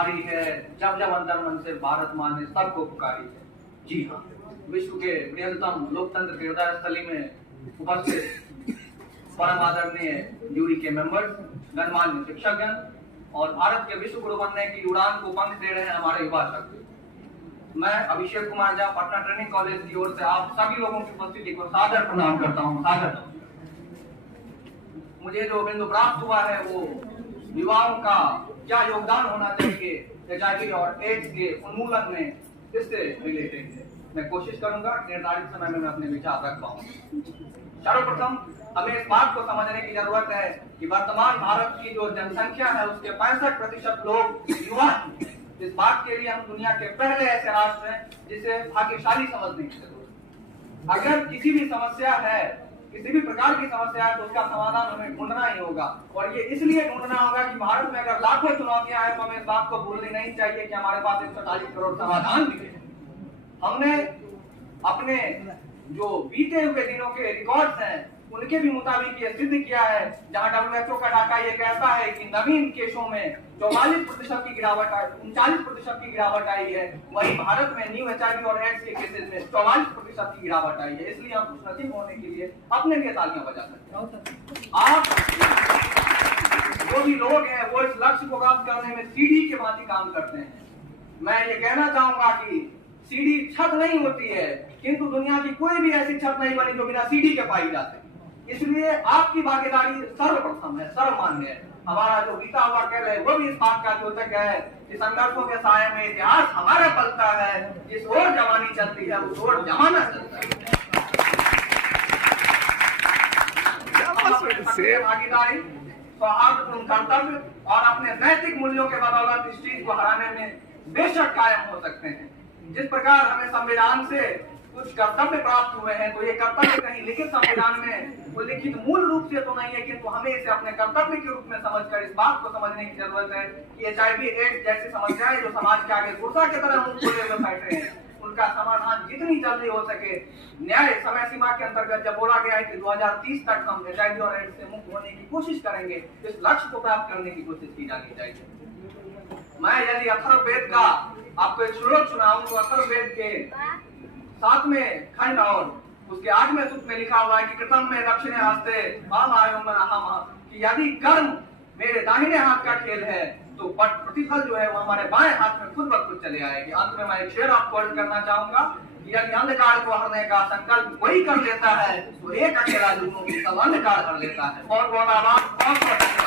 है, जब जब अंतर मन से भारत माँ ने सबको पुकारी है। जी हाँ, विश्व के बृहत्तम लोकतंत्र के हृदय स्थली में उपस्थित परम आदरणीय जूरी के मेंबर्स, गणमान्य शिक्षकगण और भारत के विश्व गुरु बनने की उड़ान को पंख दे रहे हैं हमारे युवा शक्ति। मैं अभिषेक कुमार झा पटना ट्रेनिंग कॉलेज की ओर से आप सभी लोगों की उपस्थिति को सादर प्रणाम करता हूँ। सादर मुझे जो बिंदु प्राप्त हुआ है वो युवाओं का क्या योगदान होना चाहिए HIV और एड्स के उन्मूलन में, इससे रिलेटेड है। मैं कोशिश करूंगा निर्धारित समय में मैं अपने विचार रख पाऊं। सर्वप्रथम हमें इस बात को समझने की जरूरत है कि वर्तमान भारत की जो जनसंख्या है उसके 65% लोग युवा हैं। इस बात के लिए हम दुनिया के पहले ऐसे राष्ट्र हैं जिसे भाग्यशाली समझने की जरूरत है। अगर किसी भी समस्या है, किसी भी प्रकार की समस्या है, तो उसका समाधान हमें ढूंढना ही होगा। और ये इसलिए ढूंढना होगा कि भारत में अगर लाखों चुनौतियां हैं तो हमें इस बात को भूलनी नहीं चाहिए कि हमारे पास 140 करोड़ समाधान भी है। हमने अपने जो बीते हुए दिनों के रिकॉर्ड्स हैं उनके भी मुताबिक ये सिद्ध किया है, जहां WHO का डाटा ये कहता है कि नवीन केसों में 44% की गिरावट आई, 39% की गिरावट आई है। वहीं भारत में न्यू HIV और एड्स के केसेस में 44% की गिरावट आई है। इसलिए हम खुश नसीब होने के लिए अपने लिए तालियां बजा सकते हैं। आप जो भी लोग हैं वो इस लक्ष्य को प्राप्त करने में सीढ़ी के भांति काम करते हैं। मैं ये कहना चाहूंगा कि सीढ़ी छत नहीं होती है, किंतु दुनिया की कोई भी ऐसी छत नहीं बनी जो बिना सीढ़ी के पाई जाती। इसलिए आपकी भागीदारी सर्वप्रथम है, सर्वमान्य है। हमारा जो बीता हुआ कल है वो भी इस बात का द्योतक है कि संघर्षों के साये में इतिहास हमारा पलता है। जिस ओर जवानी चलती है उस ओर जमाना चलता है। भागीदारी, सौहार्दपूर्ण कर्तव्य और अपने नैतिक मूल्यों के बदौलत इस चीज को हराने में बेशक कायम हो सकते हैं। जिस प्रकार हमें संविधान से कुछ कर्तव्य प्राप्त हुए हैं, तो ये कर्तव्य कहीं लिखित संविधान में वो लिखित मूल रूप से तो नहीं है, किंतु हमें इसे अपने कर्तव्य के रूप में समझकर इस बात को समझने की जरूरत है कि HIV एड्स जैसी समस्याएं जो समाज के आगे गुर्सा की तरह मुंह खोले हुए बैठे हैं, उनका समाधान जितनी जल्दी हो सके न्याय समय सीमा के अंतर्गत जब बोला गया है कि 2030 तक हम HIV और एड्स से मुक्त होने की कोशिश करेंगे, इस लक्ष्य को प्राप्त करने की कोशिश की जानी चाहिए। मैं यदि अथर्ववेद का आपको एक श्लोक सुनाऊं तो अथर्ववेद के 7वें खंड और उसके 8वें सूक्त में लिखा हुआ है कि कृतम में दक्षिणे हस्ते कि यदि कर्म मेरे दाहिने हाथ का खेल है तो प्रतिफल जो है वो हमारे बाएं हाथ में खुद ब खुद चले आएगी। अंत में मैं एक शेर आपको अर्ज करना चाहूंगा कि यदि अंधकार को हरने का संकल्प वही कर लेता है तो एक अकेला दुनों की सब अंधकार हर लेता है। बहुत बहुत आभार।